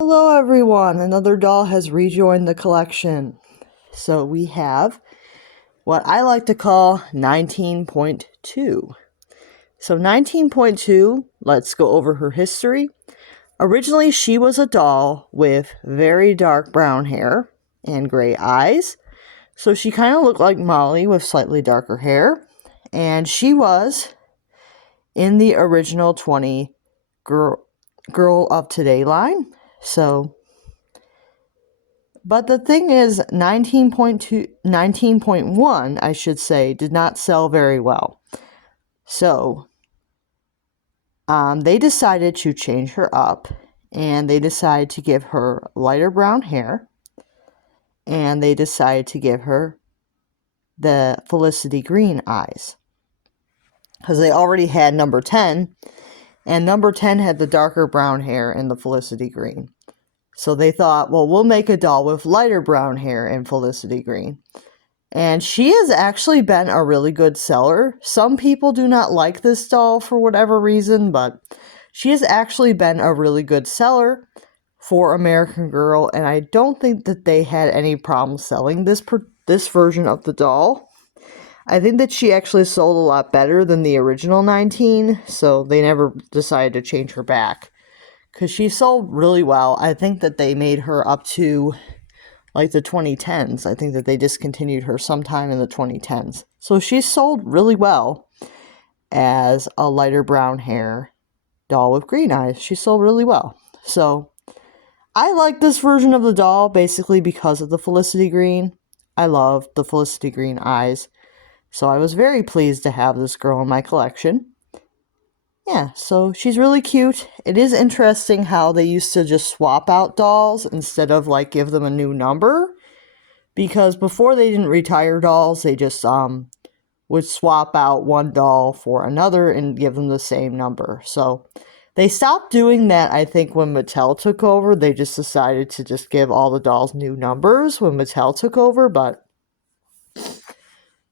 Hello everyone, another doll has rejoined the collection. So we have what I like to call 19.2. So 19.2, let's go over her history. Originally she was a doll with very dark brown hair and gray eyes. So she kind of looked like Molly with slightly darker hair. And she was in the original 20 Girl of Today line. But the thing is, 19.1, I should say, did not sell very well. So, they decided to change her up, and they decided to give her lighter brown hair, and they decided to give her the Felicity Green eyes. Because they already had number 10, and number 10 had the darker brown hair and the Felicity Green. So they thought, well, we'll make a doll with lighter brown hair and Felicity Green. And she has actually been a really good seller. Some people do not like this doll for whatever reason, but she has actually been a really good seller for American Girl, and I don't think that they had any problem selling this version of the doll. I think that she actually sold a lot better than the original 19, so they never decided to change her back. Because she sold really well. I think that they made her up to like the 2010s. I think that they discontinued her sometime in the 2010s. So she sold really well as a lighter brown hair doll with green eyes. She sold really well. So I like this version of the doll basically because of the Felicity Green. I love the Felicity Green eyes. So I was very pleased to have this girl in my collection. Yeah, so she's really cute. It is interesting how they used to just swap out dolls instead of like give them a new number. Because before they didn't retire dolls, they just would swap out one doll for another and give them the same number. So they stopped doing that, I think, when Mattel took over. They just decided to just give all the dolls new numbers when Mattel took over, but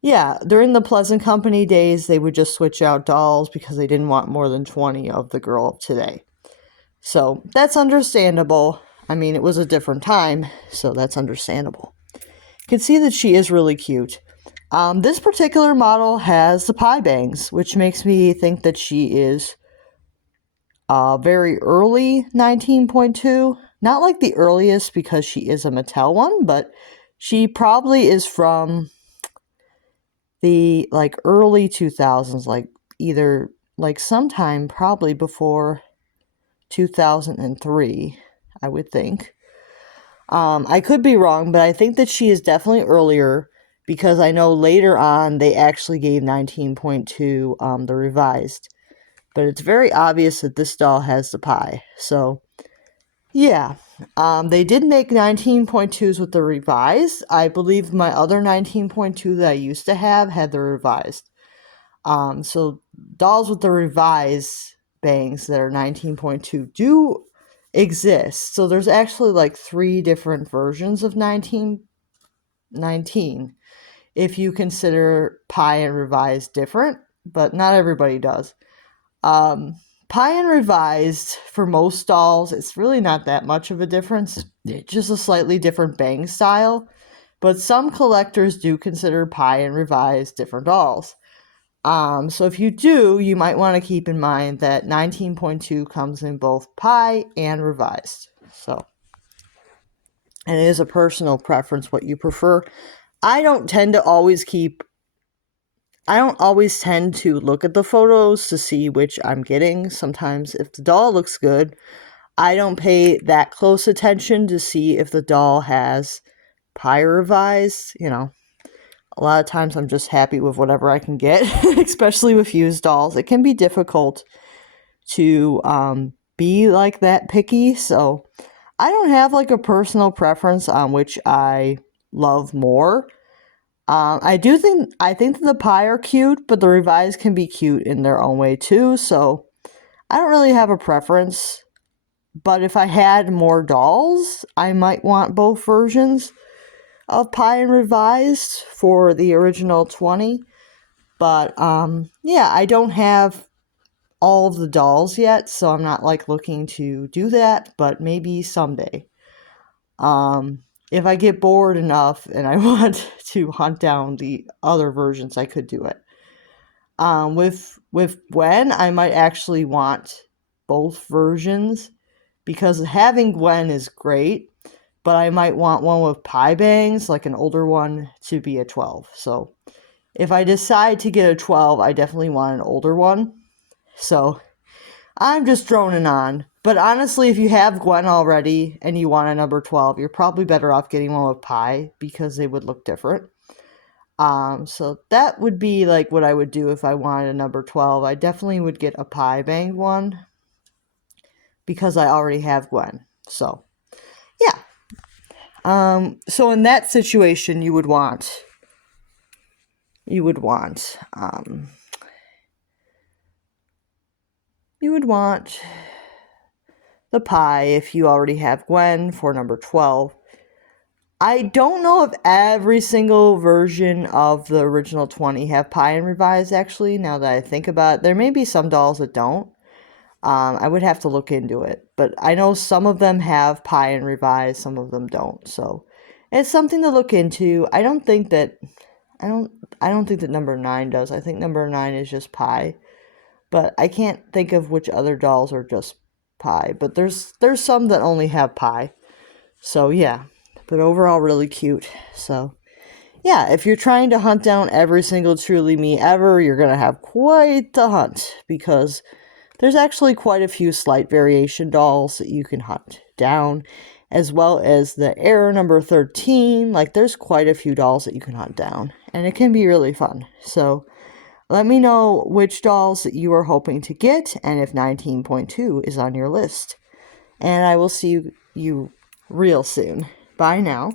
yeah, during the Pleasant Company days, they would just switch out dolls because they didn't want more than 20 of the Girl of Today. So that's understandable. I mean, it was a different time, so that's understandable. You can see that she is really cute. This particular model has the pie bangs, which makes me think that she is very early 19.2. Not like the earliest because she is a Mattel one, but she probably is from the like early 2000s, like either like sometime probably before 2003, I would think. I could be wrong, but I think that she is definitely earlier because I know later on they actually gave 19.2 the revised. But it's very obvious that this doll has the pie. So, yeah. They did make 19.2s with the revised. I believe my other 19.2 that I used to have had the revised. So dolls with the revised bangs that are 19.2 do exist. So there's actually like 3 different versions of 1919 if you consider pie and revised different, but not everybody does. Pie and revised, for most dolls, it's really not that much of a difference. It's just a slightly different bang style. But some collectors do consider pie and revised different dolls. So if you do, you might want to keep in mind that 19.2 comes in both pie and revised. So, and it is a personal preference what you prefer. I don't always tend to look at the photos to see which I'm getting. Sometimes if the doll looks good, I don't pay that close attention to see if the doll has pie revised. You know, a lot of times I'm just happy with whatever I can get, especially with used dolls. It can be difficult to be like that picky. So I don't have like a personal preference on which I love more. I think that the pie are cute, but the revised can be cute in their own way too. So I don't really have a preference. But if I had more dolls, I might want both versions of pie and revised for the original 20. But yeah, I don't have all of the dolls yet, so I'm not like looking to do that, but maybe someday. If I get bored enough and I want to hunt down the other versions, I could do it. With Gwen, I might actually want both versions because having Gwen is great, but I might want one with pie bangs, like an older one, to be a 12. So if I decide to get a 12, I definitely want an older one. So I'm just droning on. But honestly, if you have Gwen already and you want a number 12, you're probably better off getting one with pie because they would look different. So that would be like what I would do if I wanted a number 12. I definitely would get a pie banged one because I already have Gwen. So, yeah. So in that situation, you would want the pie if you already have Gwen for number 12. I don't know if every single version of the original 20 have pie and revised, actually, now that I think about it. There may be some dolls that don't. I would have to look into it. But I know some of them have pie and revised, some of them don't. So it's something to look into. I don't think that number 9 does. I think number 9 is just pie. But I can't think of which other dolls are just pie. But there's some that only have pie. So yeah. But overall, really cute. So, yeah, if you're trying to hunt down every single Truly Me ever, you're going to have quite the hunt. Because there's actually quite a few slight variation dolls that you can hunt down. As well as the error number 13. Like, there's quite a few dolls that you can hunt down. And it can be really fun. So, let me know which dolls that you are hoping to get. And if 19.2 is on your list. And I will see you real soon. Bye now.